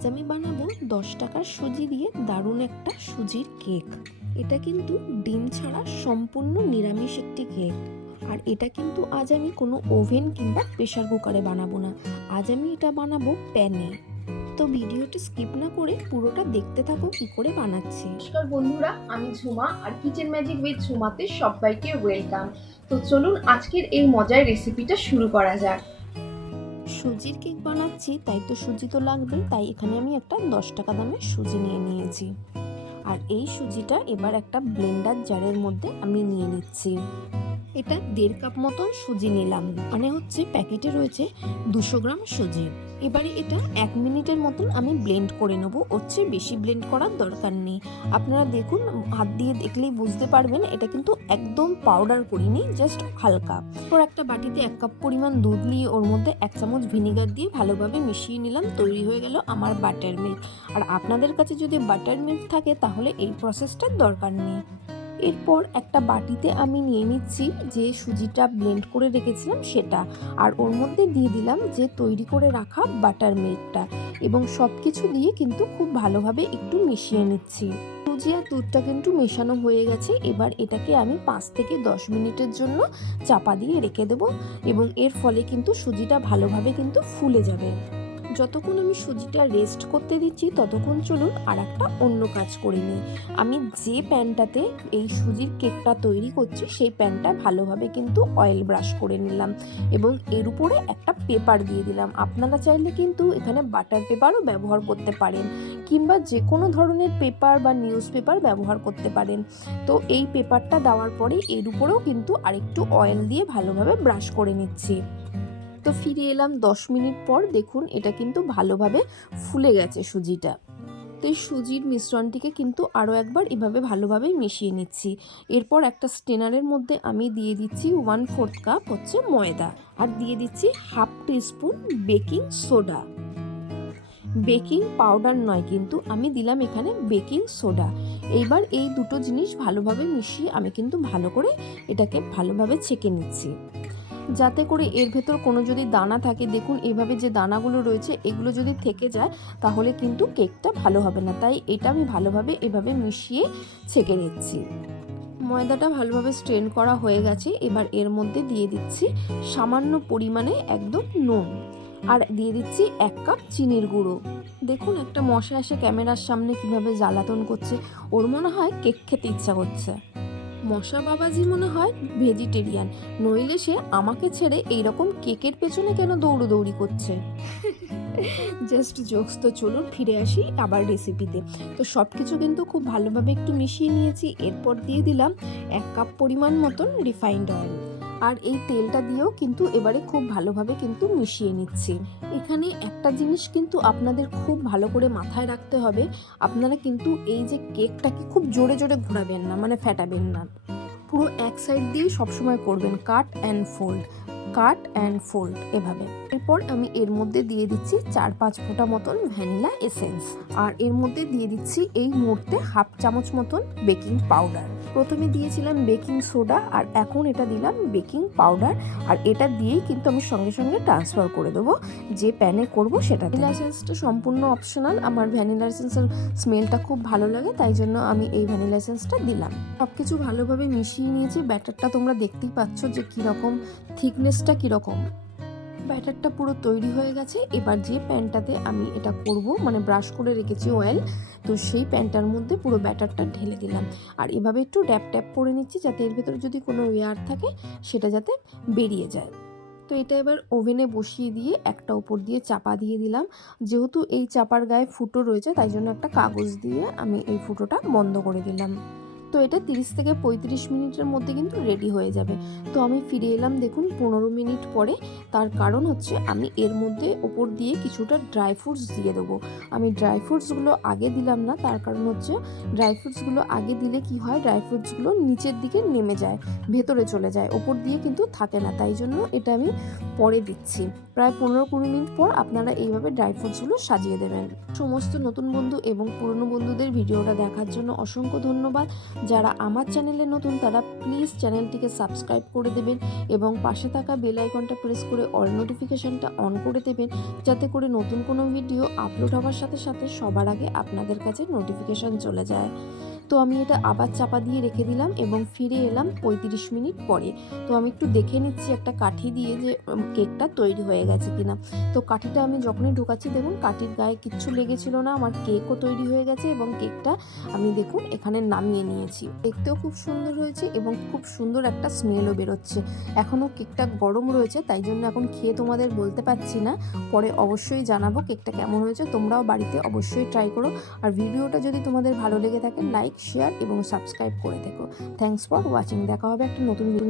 আজ আমি বানাবো 10 টাকার সুজি দিয়ে দারুণ একটা সুজির কেক। এটা কিন্তু ডিম ছাড়া সম্পূর্ণ নিরামিষ একটি কেক। আর এটা কিন্তু আজ আমি কোনো ওভেন কিংবা প্রেসার কুকারে বানাবো না, আজ আমি এটা বানাবো প্যানে। তো ভিডিওটি স্কিপ না করে পুরোটা দেখতে থাকো কি করে বানাচ্ছি। নমস্কার বন্ধুরা, আমি ঝুমা আর কিচেন ম্যাজিক উইথ ঝুমাতে সবাইকে ওয়েলকাম। তো চলুন আজকের এই মজার রেসিপিটা শুরু করা যাক। সুজির কেক বানাচ্ছি, তাই তো সুজি তো লাগবে, তাই এখানে আমি একটা 10 টাকা দামের সুজি নিয়ে নিয়েছি। আর এই সুজিটা এবার একটা ব্লেন্ডার জারের মধ্যে আমি নিয়ে নিচ্ছি। এটা 1.5 কাপ মতন সুজি নিলাম, মানে হচ্ছে প্যাকেটে রয়েছে 200 গ্রাম সুজি। এবারে এটা 1 মিনিটের মতন আমি ব্লেন্ড করে নেব, হচ্ছে বেশি ব্লেন্ড করার দরকার নেই। আপনারা দেখুন, হাত দিয়ে দেখলেই বুঝতে পারবেন এটা কিন্তু একদম পাউডার করিনি, জাস্ট হালকা। ওর একটা বাটিতে 1 কাপ পরিমাণ দুধ নিয়ে ওর মধ্যে 1 চামচ ভিনিগার দিয়ে ভালোভাবে মিশিয়ে নিলাম। তৈরি হয়ে গেল আমার বাটার মিল্ক। আর আপনাদের কাছে যদি বাটার মিল্ক থাকে তাহলে এই প্রসেসটার দরকার নেই। এরপর একটা বাটিতে আমি নিয়ে নিচ্ছি যে সুজিটা ব্লেন্ড করে রেখেছিলাম সেটা, আর ওর মধ্যে দিয়ে দিলাম যে তৈরি করে রাখা বাটার মিল্কটা, এবং সব কিছু দিয়ে কিন্তু খুব ভালোভাবে একটু মিশিয়ে নিচ্ছি। সুজি আর দুধটা কিন্তু মেশানো হয়ে গেছে। এবার এটাকে আমি 5 থেকে 10 মিনিটের জন্য চাপা দিয়ে রেখে দেবো, এবং এর ফলে কিন্তু সুজিটা ভালোভাবে কিন্তু ফুলে যাবে। যতক্ষণ আমি সুজিটা রেস্ট করতে দিচ্ছি ততক্ষণ চলুন আর একটা অন্য কাজ করে নিই। আমি যে প্যানটাতে এই সুজির কেকটা তৈরি করছি সেই প্যানটা ভালোভাবে কিন্তু অয়েল ব্রাশ করে নিলাম, এবং এর উপরে একটা পেপার দিয়ে দিলাম। আপনারা চাইলে কিন্তু এখানে বাটার পেপারও ব্যবহার করতে পারেন, কিংবা যে কোনো ধরনের পেপার বা নিউজ পেপার ব্যবহার করতে পারেন। তো এই পেপারটা দেওয়ার পরে এর উপরেও কিন্তু আরেকটু অয়েল দিয়ে ভালোভাবে ব্রাশ করে নিচ্ছি। তো ফিরে এলাম 10 মিনিট পর। দেখুন এটা কিন্তু ভালোভাবে ফুলে গেছে সুজিটা। তো এই সুজির মিশ্রণটিকে কিন্তু আরও একবার এভাবে ভালোভাবে মিশিয়ে নিচ্ছি। এরপর একটা স্টেনারের মধ্যে আমি দিয়ে দিচ্ছি 1/4 কাপ হচ্ছে ময়দা, আর দিয়ে দিচ্ছি 1/2 teaspoon baking soda. Baking powder নয়, কিন্তু আমি দিলাম এখানে বেকিং সোডা। এইবার এই দুটো জিনিস ভালোভাবে মিশিয়ে আমি কিন্তু ভালো করে এটাকে ভালোভাবে ছেঁকে নিচ্ছি, যাতে করে এর ভেতর কোনো যদি দানা থাকে, দেখুন এভাবে যে দানাগুলো রয়েছে এগুলো যদি থেকে যায় তাহলে কিন্তু কেকটা ভালো হবে না। তাই এটা আমি ভালোভাবে এভাবে মিশিয়ে ছেঁকে নিচ্ছি। ময়দাটা ভালোভাবে স্ট্রেন করা হয়ে গেছে। এবার এর মধ্যে দিয়ে দিচ্ছি সামান্য পরিমাণে একদম নুন, আর দিয়ে দিচ্ছি 1 কাপ চিনির গুঁড়ো। দেখুন একটা মশা এসে ক্যামেরার সামনে কিভাবে জ্বালাতন করছে, ওর মনে হয় কেক খেতে ইচ্ছা করছে। মশা বাবাজি মনে হয় ভেজিটেরিয়ান, নইলে সে আমাকে ছেড়ে এইরকম কেকের পেছনে কেন দৌড়দৌড়ি করছে। Just jokes. তো চলুন ফিরে আসি আবার রেসিপিতে। তো সব কিছু কিন্তু খুব ভালোভাবে একটু মিশিয়ে নিয়েছি। এরপর দিয়ে দিলাম 1 কাপ পরিমাণ মতন রিফাইন্ড অয়েল, আর এই তেলটা দিয়েও কিন্তু এবারে খুব ভালোভাবে কিন্তু মিশিয়ে নিচ্ছি। এখানে একটা জিনিস কিন্তু আপনাদের খুব ভালো করে মাথায় রাখতে হবে, আপনারা কিন্তু এই যে কেকটাকে খুব জোরে জোরে ঘোরাবেন না, মানে ফ্যাটাবেন না। পুরো এক সাইড দিয়ে সবসময় করবেন cut and fold, cut and fold এভাবে। এরপর আমি এর মধ্যে দিয়ে দিচ্ছি 4-5 ফোঁটা মতন ভ্যানিলা এসেন্স, আর এর মধ্যে দিয়ে দিচ্ছি এই মুহূর্তে 1/2 চামচ মতন বেকিং পাউডার। প্রথমে দিয়েছিলাম বেকিং সোডা, আর এখন এটা দিলাম বেকিং পাউডার, আর এটা দিয়েই কিন্তু আমি সঙ্গে সঙ্গে ট্রান্সফার করে দেবো যে প্যানে করব সেটা। ভ্যানিলা এসেন্সটা সম্পূর্ণ অপশনাল, আমার ভ্যানিলা এসেন্সের স্মেলটা খুব ভালো লাগে, তাই জন্য আমি এই ভ্যানিলা এসেন্সটা দিলাম। সব কিছু ভালোভাবে মিশিয়ে নিয়েছি। ব্যাটারটা তোমরা দেখতেই পাচ্ছ যে কীরকম থিকনেসটা কীরকম। ব্যাটারটা পুরো তৈরি হয়ে গেছে। এবার যে প্যানটাতে আমি এটা করব, মানে ব্রাশ করে রেখেছি অয়েল, তো সেই প্যানটার মধ্যে পুরো ব্যাটারটা ঢেলে দিলাম, আর এভাবে একটু ড্যাপ ট্যাপ করে নিচ্ছি যাতে এর ভেতরে যদি কোনো এয়ার থাকে সেটা যাতে বেরিয়ে যায়। তো এটা এবার ওভেনে বসিয়ে দিয়ে একটা উপর দিয়ে চাপা দিয়ে দিলাম। যেহেতু এই চাপার গায়ে ফুটো রয়েছে তাই জন্য একটা কাগজ দিয়ে আমি এই ফুটোটা বন্ধ করে দিলাম। তো এটা 30 থেকে 35 মিনিটের মধ্যে কিন্তু রেডি হয়ে যাবে। তো আমি ফিরে এলাম দেখুন 15 মিনিট পরে। তার কারণ হচ্ছে আমি এর মধ্যে ওপর দিয়ে কিছুটা ড্রাই ফ্রুটস দিয়ে দেবো। আমি ড্রাই ফ্রুটসগুলো আগে দিলাম না, তার কারণ হচ্ছে ড্রাই ফ্রুটসগুলো আগে দিলে কি হয়, ড্রাই ফ্রুটসগুলো নিচের দিকে নেমে যায়, ভেতরে চলে যায়, ওপর দিয়ে কিন্তু থাকে না, তাই জন্য এটা আমি পরে দিচ্ছি। প্রায় 15-20 মিনিট পর আপনারা এইভাবে ড্রাই ফ্রুটসগুলো সাজিয়ে দেবেন। সমস্ত নতুন বন্ধু এবং পুরনো বন্ধুদের ভিডিওটা দেখার জন্য অসংখ্য ধন্যবাদ। যারা আমার চ্যানেলে নতুন তারা প্লিজ চ্যানেলটিকে সাবস্ক্রাইব করে দেবেন এবং পাশে থাকা বেল আইকনটা প্রেস করে অল নোটিফিকেশনটা অন করে দেবেন, যাতে করে নতুন কোনো ভিডিও আপলোড হওয়ার সাথে সাথে সবার আগে আপনাদের কাছে নোটিফিকেশন চলে যায়। তো আমি এটা আবার চাপা দিয়ে রেখে দিলাম এবং ফিরে এলাম 35 মিনিট পরে। তো আমি একটু দেখে নিচ্ছি একটা কাঠি দিয়ে যে কেকটা তৈরি হয়ে গেছে কিনা। তো কাঠিটা আমি যখনই ঢোকাচ্ছি দেখুন কাঠির গায়ে কিচ্ছু লেগেছিল না, আমার কেকও তৈরি হয়ে গেছে এবং কেকটা আমি দেখুন এখানে নামিয়ে নিয়েছি। দেখতেও খুব সুন্দর হয়েছে এবং খুব সুন্দর একটা স্মেলও বেরোচ্ছে। এখনও কেকটা গরম রয়েছে, তাই জন্য এখন খেয়ে তোমাদের বলতে পারছি না, পরে অবশ্যই জানাবো কেকটা কেমন হয়েছে। তোমরাও বাড়িতে অবশ্যই ট্রাই করো। আর ভিডিওটা যদি তোমাদের ভালো লেগে থাকে লাইক, শেয়ার এবং সাবস্ক্রাইব করে দেখো। Thanks for watching. দেখা হবে একটা নতুন ভিডিও।